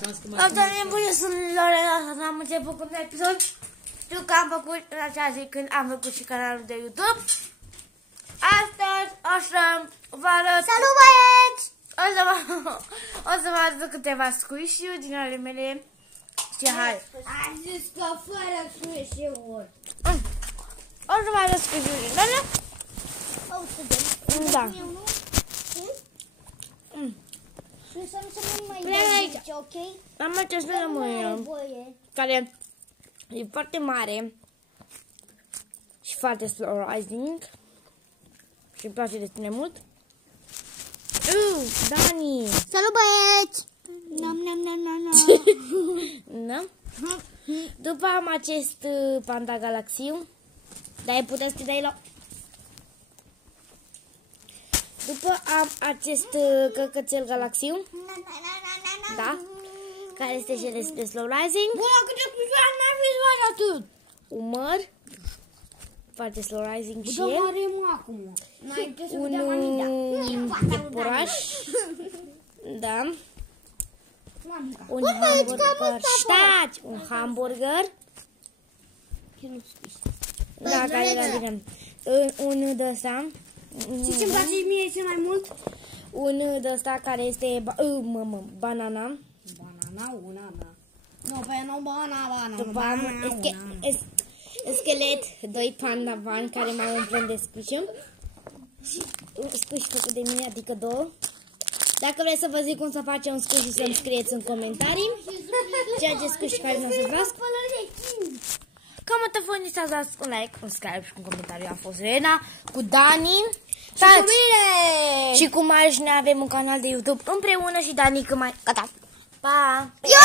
Bune, sunt Lorena, am început cu un episod. Știu că am făcut în acea zi când am făcut și canalul de YouTube. Astăzi o să vă arăt... Salut, băieți! O să vă arăt câteva squish-uri din ale mele. Și hai! Am zis că fără squish-uri. O să vă arăt squish-uri din ale. O să dăm. Da. Și să nu se mai aici. zice, ok? Am acest lămâie, care e foarte mare și foarte slowrising și îmi place destul de mult. Dani! Salut, băieți! Da? După am acest Panda Galaxiu. Dar puteți să dai la... După am acest căcățel Galaxiu. Da? Care este și de slow rising. Bă, câte squish-uri n-ar fi să faci atât! Umăr. Foarte slow rising și el. el. Acum. Un iepuraș. Da. Un hamburger. Stați! Un hamburger. Da, care era bine. Un de ăsta. Și ce-mi place mie cel mai mult? Un de ăsta care este banana. Banana, una. Nu, pe nu banana. După am schelet, doi panda bani care mai umplem de squish. Și un squish făcut de mine, adică două. Dacă vreți să vă zic cum să face un squish, să-mi scrieți în comentarii ceea ce squish care nu se vrească. Cam atât, să dați un like, un subscribe și un comentariu. A fost Rena cu Dani și cu mine! Și cu Mari, și ne avem un canal de YouTube împreună și Dani că mai... Gata! Pa! Eu